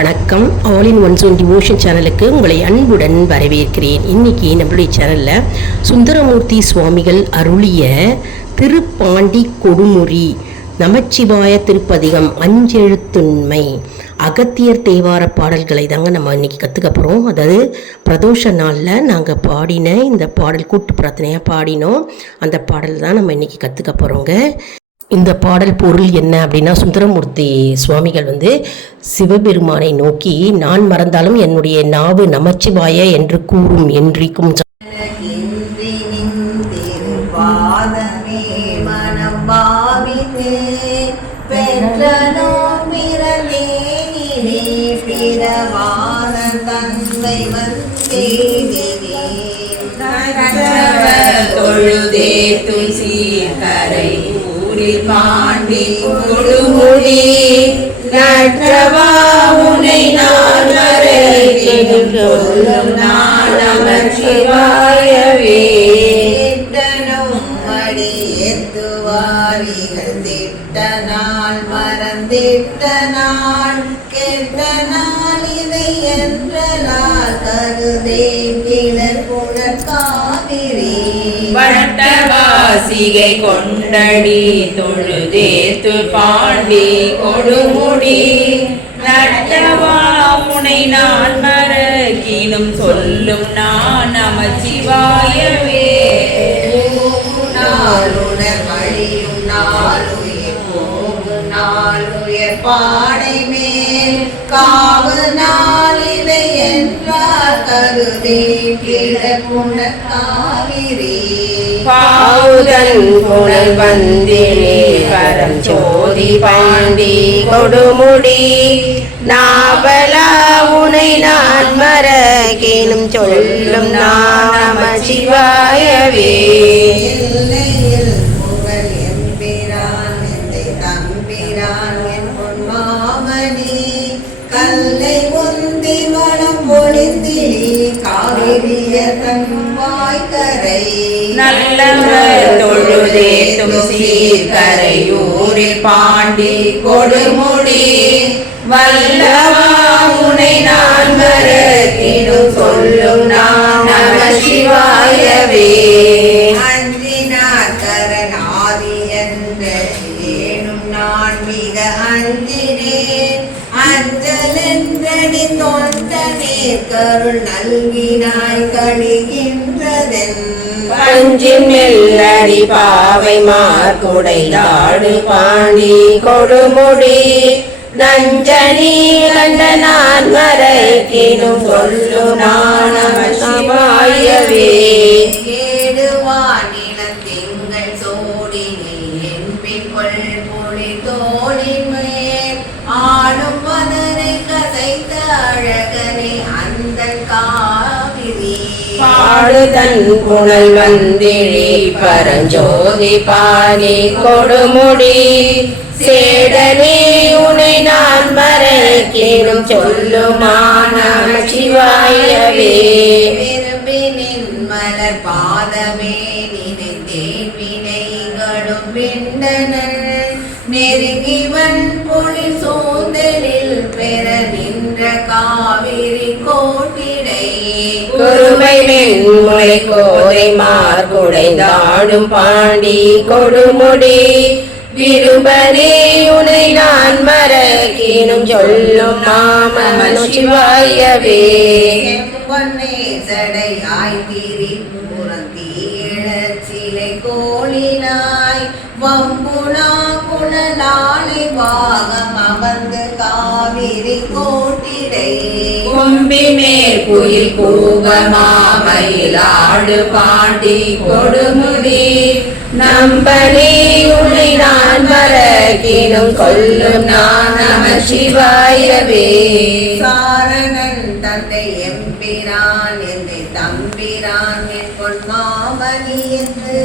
வணக்கம். All in once one devotion சேனலுக்கு உங்களை அன்புடன் வரவேற்கிறேன். இன்னைக்கு நம்மளுடைய சேனலில் சுந்தரமூர்த்தி சுவாமிகள் அருளிய திருப்பாண்டி கொடுமுடி நமச்சிவாய திருப்பதிகம் அஞ்செழுத்துண்மை அகத்தியர் தேவார பாடல்களை தாங்க நம்ம இன்னைக்கு கற்றுக்க போகிறோம். அதாவது பிரதோஷ நாளில் நாங்கள் பாடின இந்த பாடல் கூட்டு பிரார்த்தனையாக பாடினோம். அந்த பாடல் தான் நம்ம இன்னைக்கு கற்றுக்க போகிறோங்க. இந்த பாடல் பொருள் என்ன அப்படின்னா, சுந்தரமூர்த்தி சுவாமிகள் சிவபெருமானை நோக்கி, நான் மறந்தாலும் என்னுடைய நாவு நமச்சிவாய என்று கூறும் என்றிக்கும் தொழுதே துசி கரை பாண்டி கொடுமுடி நற்றவா உனை நான் மறைக்கினும் சொல்லும் நான் நமச்சிவாயவே. மடி எத்துவாரிகள் திட்ட நாள் மறந்திட்ட நாள் கெட்ட நாள் இதை என்ற நாள் கருதே கிளர் புனற்காவிரி வட்டவாசிகை கொண்டடி தொழுதேத்து பாண்டி கொடுமுடி நட்டவா உனை நான் மறக்கினும் சொல்லும் நான் நமச்சிவாயவே. நாளுணர் வழியும் நாளுயிர் போகும் நாளுயர் பாடை மேல் காவு நாளிதை என்றார் கருதே கிழக்குண காவிரி பாவுதன் புனல் வந்தினே பரம் ஜோதி பாண்டி கொடுமுடி நாவலா உனை நான் மறக்கினும் சொல்லும் நான் நமச்சிவாயவே. புகழ் எம்பிரான் எந்தை தம்பிரான் என் பொன்மாமணி கல்லை ஒந்தி வளம் பொழிந்திலி காவிரிய தன் வாய்க்கரை நல்லவர் தொழுதேத்தும் சீர்கரையூரில் பாண்டி கொடுமுடி வல்லவா உனை நான் மறக்கினும் சொல்லும் நான் நமசிவாயவே. அஞ்சினார் கரநாதி என்ற ஏனும் நான் மிக அஞ்சினேன் அஞ்சலென்றடி தோன்ற நீர் கருள் நல்கினாய் கழிகின்றதென் பஞ்சின் மெல்லடி பாவை மார்குடை தாடு பாண்டி கொடுமுடி நஞ்சனி கண்ட நான் மறைக்கினும் சொல்லும் நான் நமசிவாயவே. கேடுவானிலம் திங்கள் சோடினே என்பின் கொள் பொழி தோழின் மேல் ஆடும் மதனை கதைத்த அழகனே அந்த காவிரி பாடுதன் புனல் வந்திழி பரஞ்சோதி பாணி கொடுமுடி சேடனே உனை நான் மறக்கினும் சொல்லும் நமசிவாயவே. விரும்பினின் மலர் பாதமே நினைத்தேன் வினைகளும் விண்டனன் நெருங்கிவன் பொழி சோதலில் பெற நின்ற காவிரி கோட்டிடை குருமை மென்முளை கோதை மார்குடைந்தாடும் பாண்டி கொடுமுடி விரும்பனே உனை நான் மறக்கினும் சொல்லும் நாம நமசிவாயவே. பொன்னே சடையாய் திரிபுரத்தீழ சிலை கோளினாய் வம்புனா குணலாலை பாகம் அமர்ந்து காவிரி கோட்டிடை கும்பி மேல் குயில் கூகமாமயிலாடு பாண்டி கொடுமுடி நம்பனே உனை நான் மறக்கினும் கொல்லும் நான் நமசிவாயவே. சாரணன் தந்தை எம்பிரான் எந்தை தம்பிரான் என் பொன்மாமணி என்று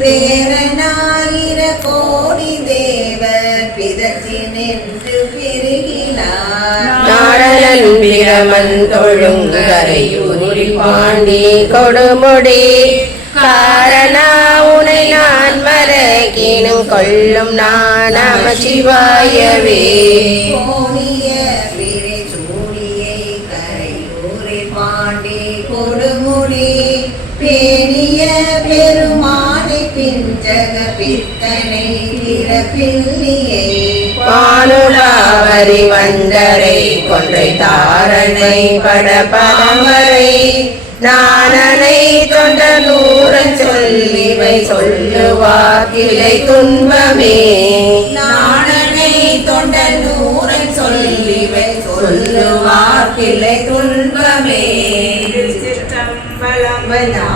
பேரனாயிர கோடி தேவர் பிதற்றி நின்று பெருகினார் நாரணன் பிரமன் தொழுங்கரையூரில் பாண்டி கொடுமுடி காரணா உனை நான் மறக்கினும் கொள்ளும் நான் நமசிவாயவே. கோணிய விரை பெருமானை பிஞ்சக பித்தனை பிறப்பில்லியை பாலுலாவரி வண்டரை கொன்றை தாரணை படபரமரை நானனை தொண்ட நூறன் சொல்லிவை சொல்லுவார் கிளை துன்பமே நாணனை தொண்ட நூறன் சொல்லிவை சொல்லுவார் கிளை துன்பமே.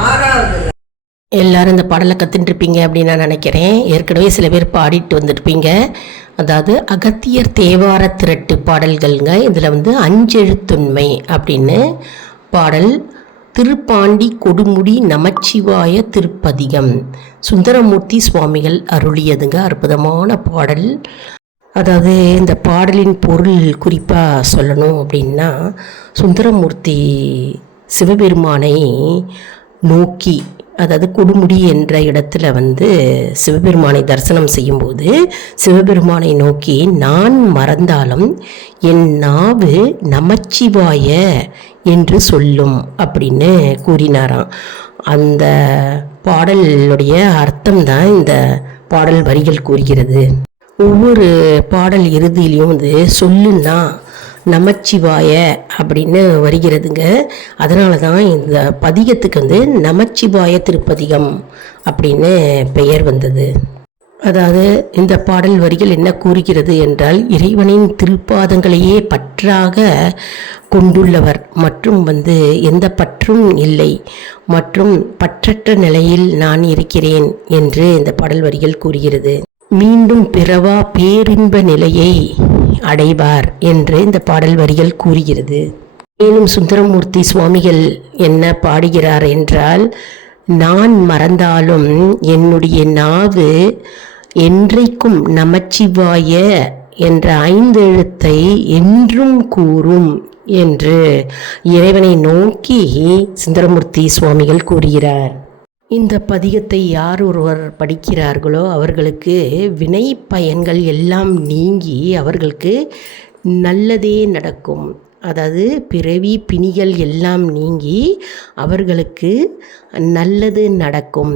ஆறாவது எல்லாரும் இந்த பாடலை கற்றுட்டு இருப்பீங்க அப்படின்னு நான் நினைக்கிறேன். ஏற்கனவே சில பேர் பாடிட்டு வந்துருப்பீங்க. அதாவது அகத்தியர் தேவார திரட்டு பாடல்கள்ங்க. இதில் வந்து அஞ்செழுத்துண்மை அப்படின்னு பாடல், திருப்பாண்டி கொடுமுடி நமச்சிவாய திருப்பதிகம், சுந்தரமூர்த்தி சுவாமிகள் அருளியதுங்க. அற்புதமான பாடல். அதாவது இந்த பாடலின் பொருள் குறிப்பாக சொல்லணும் அப்படின்னா, சுந்தரமூர்த்தி சிவபெருமானை நோக்கி, அதாவது கொடுமுடி என்ற இடத்துல வந்து சிவபெருமானை தரிசனம் செய்யும்போது சிவபெருமானை நோக்கி, நான் மறந்தாலும் என் நாவு நமச்சிவாய என்று சொல்லும் அப்படின்னு கூறினாராம். அந்த பாடலுடைய அர்த்தம் தான் இந்த பாடல் வரிகள் கூறுகிறது. ஒவ்வொரு பாடல் இறுதியிலையும் வந்து சொல்லுன்னா நமச்சிவாய அப்படின்னு வருகிறதுங்க. அதனால தான் இந்த பதிகத்துக்கு வந்து நமச்சிவாய திருப்பதிகம் அப்படின்னு பெயர் வந்தது. அதாவது இந்த பாடல் வரிகள் என்ன கூறுகிறது என்றால், இறைவனின் திருப்பாதங்களையே பற்றாக கொண்டுள்ளவர் மற்றும் வந்து எந்த பற்றும் இல்லை மற்றும் பற்றற்ற நிலையில் நான் இருக்கிறேன் என்று இந்த பாடல் வரிகள் கூறுகிறது. மீண்டும் பிறவா பேரின்ப நிலையை அடைவார் என்று இந்த பாடல் வரிகள் கூறுகிறது. மேலும் சுந்தரமூர்த்தி சுவாமிகள் என்ன பாடுகிறார் என்றால், நான் மறந்தாலும் என்னுடைய நாவு என்றைக்கும் நமச்சிவாய என்ற 5 எழுத்தை என்றும் கூறும் என்று இறைவனை நோக்கி சுந்தரமூர்த்தி சுவாமிகள் கூறுகிறார். இந்த பதிகத்தை யார் ஒருவர் படிக்கிறார்களோ அவர்களுக்கு வினை பயன்கள் எல்லாம் நீங்கி அவர்களுக்கு நல்லதே நடக்கும். அதாவது பிறவி பிணிகள் எல்லாம் நீங்கி அவர்களுக்கு நல்லது நடக்கும்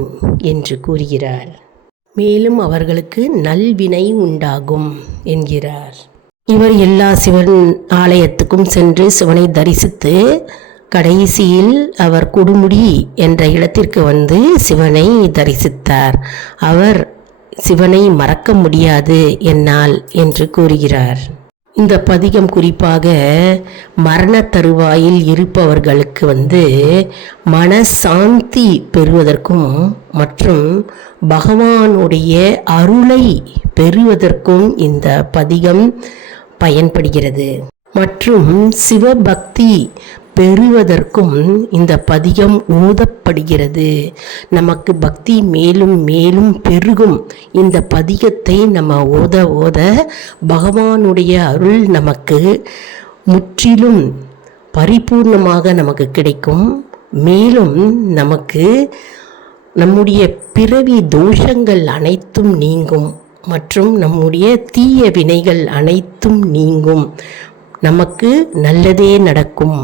என்று கூறுகிறார். மேலும் அவர்களுக்கு நல்வினை உண்டாகும் என்கிறார். இவர் எல்லா சிவன் ஆலயத்துக்கும் சென்று சிவனை தரிசித்து கடைசியில் அவர் கொடுமுடி என்ற இடத்திற்கு வந்து சிவனை தரிசித்தார். அவர் சிவனை மறக்க முடியாது என்னால் என்று கூறுகிறார். இந்த பதிகம் குறிப்பாக மரண தருவாயில் இருப்பவர்களுக்கு வந்து மனசாந்தி பெறுவதற்கும் மற்றும் பகவானுடைய அருளை பெறுவதற்கும் இந்த பதிகம் பயன்படுகிறது. மற்றும் சிவபக்தி பெறுவதற்கும் இந்த பதிகம் ஓதப்படுகிறது. நமக்கு பக்தி மேலும் மேலும் பெருகும். இந்த பதிகத்தை நம்ம ஓத ஓத பகவானுடைய அருள் நமக்கு முற்றிலும் பரிபூர்ணமாக நமக்கு கிடைக்கும். மேலும் நமக்கு நம்முடைய பிறவி தோஷங்கள் அனைத்தும் நீங்கும் மற்றும் நம்முடைய தீய வினைகள் அனைத்தும் நீங்கும். நமக்கு நல்லதே நடக்கும்.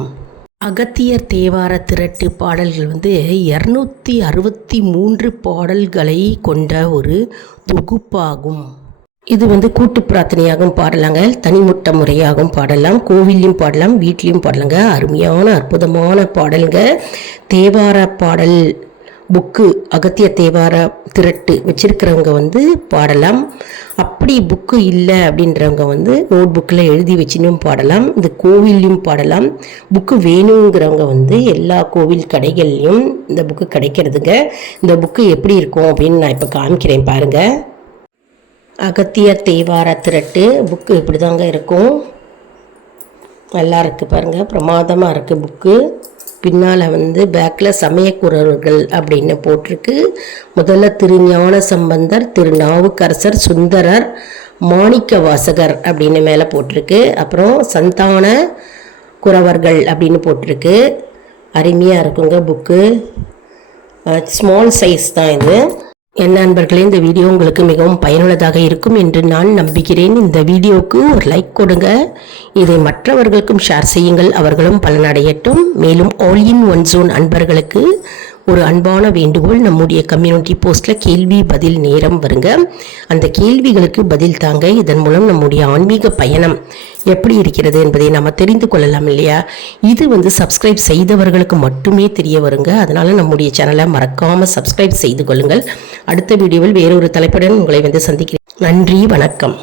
அகத்தியர் தேவார திரட்டு பாடல்கள் வந்து 263 பாடல்களை கொண்ட ஒரு தொகுப்பாகும். இது வந்து கூட்டு பிரார்த்தனையாகவும் பாடலாங்க, தனிமுட்ட முறையாகவும் பாடலாம், கோவிலையும் பாடலாம், வீட்லேயும் பாடலாங்க. அருமையான அற்புதமான பாடலுங்க. தேவார பாடல் புக்கு, அகத்திய தேவார திரட்டு வச்சுருக்கிறவங்க வந்து பாடலாம். அப்படி புக்கு இல்லை அப்படின்றவங்க வந்து நோட் புக்கில் எழுதி வச்சுன்னும் பாடலாம். இந்த கோவில்லையும் பாடலாம். புக்கு வேணுங்கிறவங்க வந்து எல்லா கோவில் கடைகள்லையும் இந்த புக்கு கிடைக்கிறதுங்க. இந்த புக்கு எப்படி இருக்கும் அப்படின்னு நான் இப்போ காமிக்கிறேன் பாருங்கள். அகத்திய தேவார திரட்டு புக்கு இப்படி தாங்க இருக்கும். நல்லா இருக்குது பாருங்கள், பிரமாதமாக இருக்குது புக்கு. பின்னால் வந்து பேக்கில் சமயக்குறவர்கள் அப்படின்னு போட்டிருக்கு. முதல்ல திருஞான சம்பந்தர், திருநாவுக்கரசர், சுந்தரர், மாணிக்க வாசகர் அப்படின்னு மேலே போட்டிருக்கு. அப்புறம் சந்தான குறவர்கள் அப்படின்னு போட்டிருக்கு. அருமையாக இருக்குங்க புக்கு. ஸ்மால் சைஸ் தான் இது. என் நண்பர்களே, இந்த வீடியோ உங்களுக்கு மிகவும் பயனுள்ளதாக இருக்கும் என்று நான் நம்புகிறேன். இந்த வீடியோவுக்கு ஒரு லைக் கொடுங்க. இதை மற்றவர்களுக்கும் ஷேர் செய்யுங்கள், அவர்களும் பலனடையட்டும். மேலும் ஆல் இன் ஒன் ஜோன் அன்பர்களுக்கு ஒரு அன்பான வேண்டுகோள், நம்முடைய கம்யூனிட்டி போஸ்ட்டில் கேள்வி பதில் நேரம் வருங்க. அந்த கேள்விகளுக்கு பதில் தாங்க. இதன் மூலம் நம்முடைய ஆன்மீக பயணம் எப்படி இருக்கிறது என்பதை நம்ம தெரிந்து கொள்ளலாம் இல்லையா? இது சப்ஸ்கிரைப் செய்தவர்களுக்கு மட்டுமே தெரிய வருங்க. அதனால நம்முடைய சேனலை மறக்காமல் சப்ஸ்கிரைப் செய்து கொள்ளுங்கள். அடுத்த வீடியோவில் வேறொரு தலைப்புடன் உங்களை சந்திக்கிறேன். நன்றி, வணக்கம்.